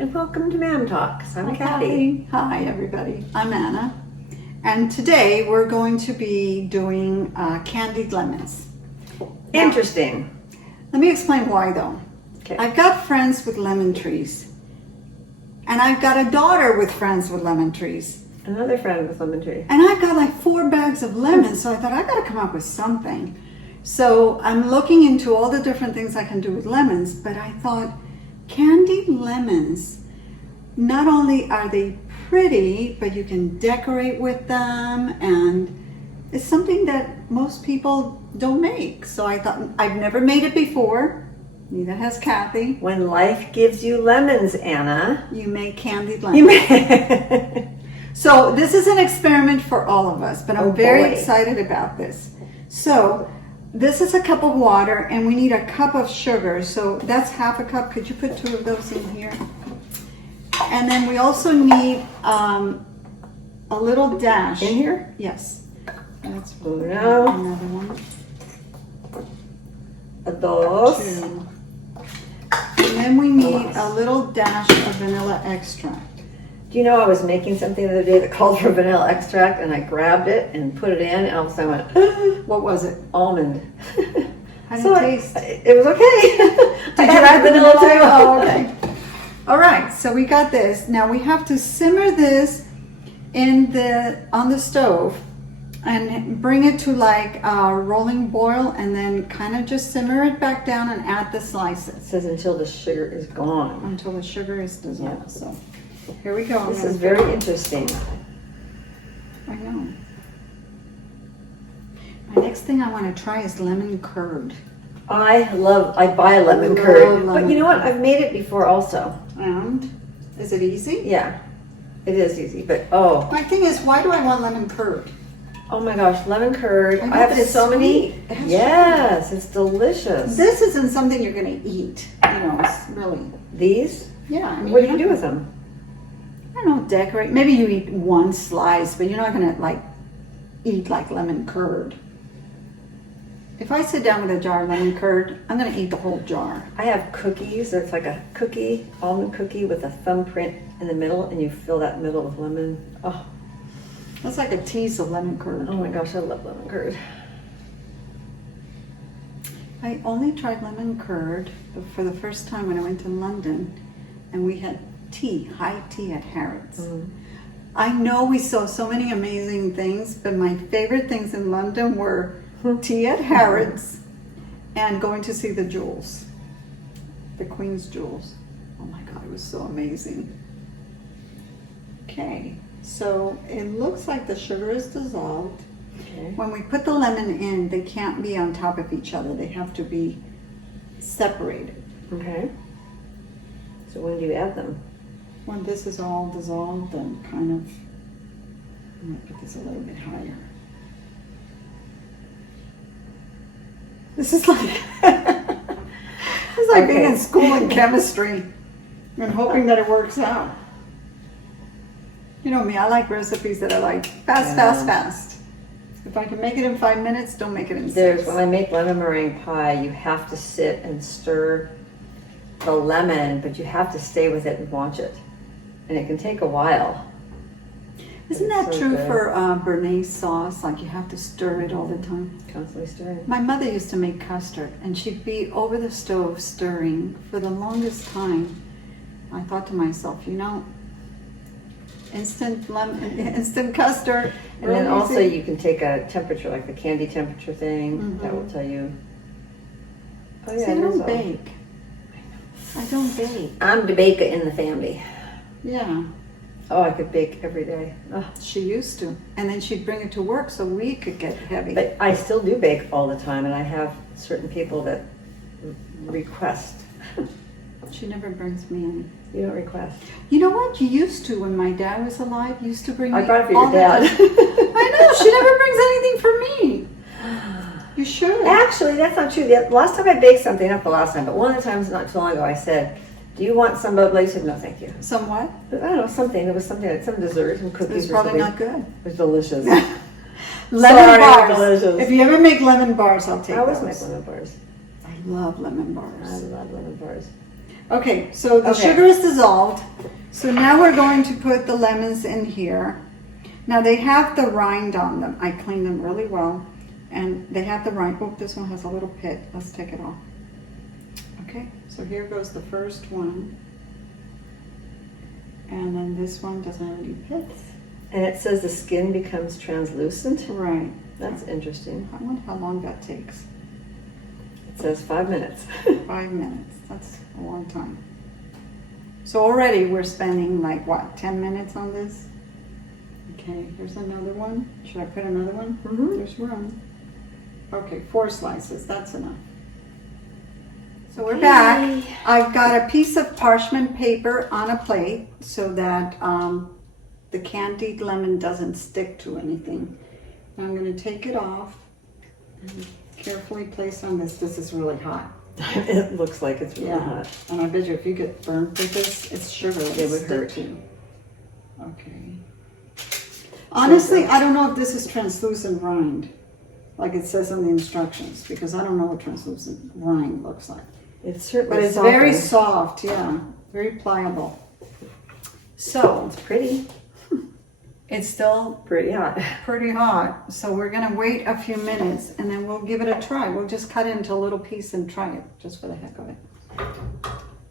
and welcome to Ma'am Talks. I'm Kathy. Hi, everybody. I'm Anna. And today we're going to be doing candied lemons. Interesting. Let me explain why, though. Okay. I've got friends with lemon trees. And I've got a daughter with friends with lemon trees. Another friend with lemon tree. And I've got like 4 bags of lemons, so I thought I got to come up with something. So I'm looking into all the different things I can do with lemons, but I thought candied lemons, not only are they pretty, but you can decorate with them, and it's something that most people don't make. So I thought, I've never made it before, neither has Kathy. When life gives you lemons, Anna. You make candied lemons. So this is an experiment for all of us, but I'm very excited about this. So this is a cup of water, and we need a cup of sugar. So that's half a cup. Could you put 2 of those in here? And then we also need a little dash. In here? Yes. That's Uno. another one. Dos. 2. And then we need a little dash of vanilla extract. Do you know I was making something the other day that called for vanilla extract, and I grabbed it and put it in, and all of a sudden I went, What was it? almond. How did it taste? It was okay. Did I you add vanilla vanilla? too? Oh, okay. All right, so we got this. Now we have to simmer this on the stove and bring it to like a rolling boil, and then kind of just simmer it back down and add the It slices says until the sugar is gone. until the sugar is dissolved. Yeah. So here we go. This is very interesting. I know. My next thing I want to try is lemon curd. I buy a lemon Love curd. lemon But you know what? curd. I've made it before also. And is it easy? Yeah, it is easy, but My thing is, why do I want lemon curd? oh my gosh, lemon curd. I know, I have but it's so many. sweet. It has Yes, it's delicious. This isn't something you're going to eat. You know, it's really. These? Yeah. I mean, What do you're you not do with them? I don't know, decorate. Maybe you eat 1 slice, but you're not gonna like eat like lemon curd. If I sit down with a jar of lemon curd, I'm gonna eat the whole jar. I have cookies. It's like a almond cookie with a thumbprint in the middle, and you fill that middle with lemon. Oh, That's like a tease of lemon curd. oh my gosh, I love lemon curd. I only tried lemon curd for the first time when I went to London, and we had high tea at Harrods. I know we saw so many amazing things, but my favorite things in London were tea at Harrods and going to see the jewels, the Queen's jewels. Oh my God, it was so amazing. Okay, so it looks like the sugar is dissolved. Okay. When we put the lemon in, they can't be on top of each other. They have to be separated. Okay. So when do you add them? When this is all dissolved and kind of, I'm gonna put this a little bit higher. This is like, it's like being in school in chemistry and hoping that it works out. You know me, I like recipes that are like fast, fast, fast. If I can make it in 5 minutes, don't make it in 6. When I make lemon meringue pie, you have to sit and stir the lemon, but you have to stay with it and watch it. And it can take a while. Isn't that so true good. for Béarnaise sauce? Like you have to stir it all the time. Constantly stirring. My mother used to make custard, and she'd be over the stove stirring for the longest time. I thought to myself, you know, instant custard. And then real also easy. you can take a temperature, like the candy temperature thing. That will tell you. Oh yeah, See, I it is don't all- bake. I don't bake. I'm the baker in the family. Yeah, Oh, I could bake every day. Oh. she used to. And then she'd bring it to work so we could get heavy. But I still do bake all the time, and I have certain people that request. She never brings me any. You don't request. You know what? You used to when my dad was alive. You used to bring me. I brought it for all your the dad. time. I know. She never brings anything for me. You should. Actually, that's not true. The last time I baked something, not the last time, but one of the times not too long ago, I said, "Do you want some bubbly?" He said, "No, thank you." Somewhat. I don't know, something. It was something, some dessert, some It cookies. was or probably something. not good. It was delicious. Lemon Sorry, bars. delicious. If you ever make lemon bars, I'll take I always those. make lemon bars. I love lemon I bars. love lemon bars. Okay, so the sugar is dissolved. So now we're going to put the lemons in here. Now they have the rind on them. I cleaned them really well. And they have the rind. Oh, this one has a little pit. Let's take it off. Okay, so here goes the first one. And then this one doesn't have any pits. And it says the skin becomes translucent. Right. That's interesting. I wonder how long that takes. It says 5 minutes. 5 minutes. That's a long time. So already we're spending like what, 10 minutes on this? Okay, here's another one. Should I put another one? Mm-hmm. There's room. Okay, 4 slices. That's enough. So we're back. I've got a piece of parchment paper on a plate so that the candied lemon doesn't stick to anything. I'm going to take it off and carefully place on this. This is really hot. It looks like it's really hot. And I bet you if you get burnt with this, it's sugar. It would hurt. Okay. Honestly, I don't know if this is translucent rind, like it says in the instructions, because I don't know what translucent rind looks like. It's certainly But it's softened. very soft, yeah, very pliable. So It's pretty. it's still Pretty hot. pretty hot. So we're gonna wait a few minutes and then we'll give it a try. We'll just cut it into a little piece and try it, just for the heck of it.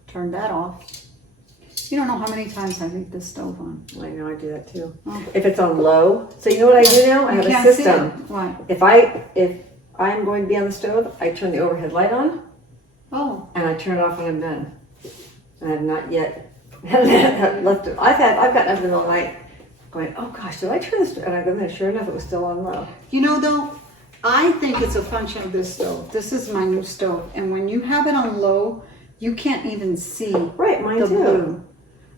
Turn that off. You don't know how many times I leave this stove on. I know, I do that too. Oh. If it's on low. So you know what I do now? I You have a can't see system. it. Why? If I'm going to be on the stove, I turn the overhead light on Oh, and I turn it off when I'm done. I have not yet left it. I've gotten up in the middle of the night going, oh gosh, did I turn this? And I go, and sure enough, it was still on low. you know though, I think it's a function of this stove. This is my new stove, and when you have it on low, you can't even see Right, mine the too. blue.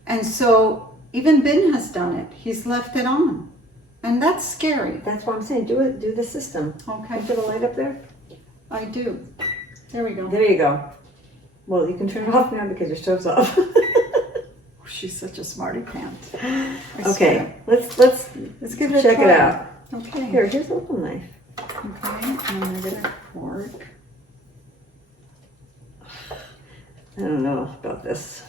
And so even Ben has done it. He's left it on, and that's scary. That's what I'm saying. Do the system. Okay, Put the light up there. I do. There we go. There you go. Well, you can turn it off now because your stove's off. She's such a smarty pants. Okay, let's give it a check try. it out. Okay. Here's a little knife. Okay, and I'm gonna get a fork. I don't know about this.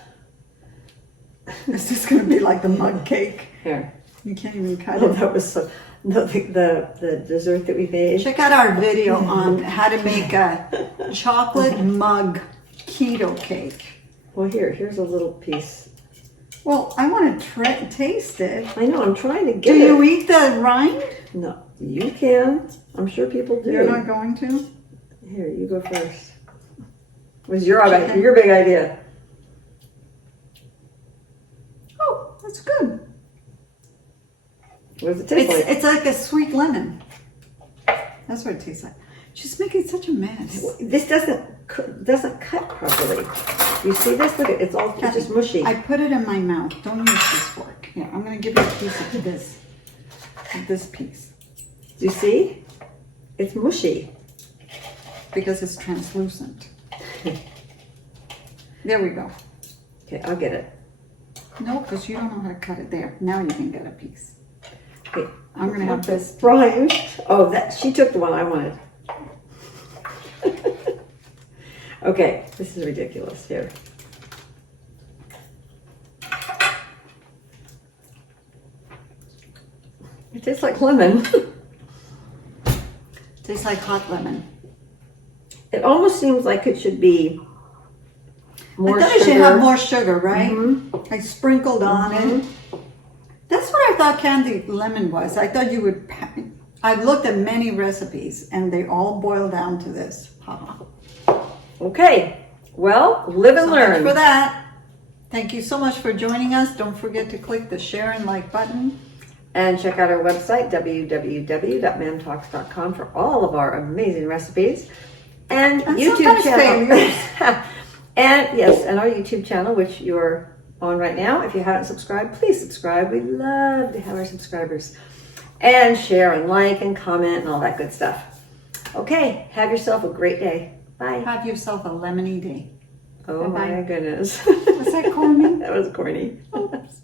This is gonna be like the mug cake. Here. You can't even cut Oh, it. that was so. The dessert that we made. Check out our video on how to make a chocolate mug keto cake. Well, here's a little piece. Well, I want to taste it. I know. I'm trying to Do get you it. eat the rind? No, you can. I'm sure people do. You're not going to? Here, you go first. It was your big idea. Oh, that's good. What does it taste like? It's like a sweet lemon. That's what it tastes like. She's making such a mess. This doesn't cut properly. You see this? Look, it's just mushy. I put it in my mouth. Don't use this fork. Here, I'm going to give you a piece of this piece. Do you see? It's mushy. Because it's translucent. There we go. Okay, I'll get it. No, because you don't know how to cut it there. Now you can get a piece. Okay, I'm going to have this. Brian. Oh, she took the one I wanted. Okay, this is ridiculous. Here. It tastes like lemon. Tastes like hot lemon. It almost seems like it should be more I thought sugar. it should have more sugar, right? Mhm. I sprinkled on it. That's what I thought candied lemon was. I thought you would. I've looked at many recipes, and they all boil down to this. Haha. Okay. Well, live and So learn. much for that. Thank you so much for joining us. Don't forget to click the share and like button. And check out our website, www.mamtalks.com, for all of our amazing recipes. And YouTube sometimes channel. failures. And yes, and our YouTube channel, which you're on right now. If you haven't subscribed, please subscribe. We love to have our subscribers. And share and like and comment and all that good stuff. Okay, have yourself a great day. Bye. Have yourself a lemony day. Oh Bye-bye. my goodness. Was that corny? That was corny. Oops.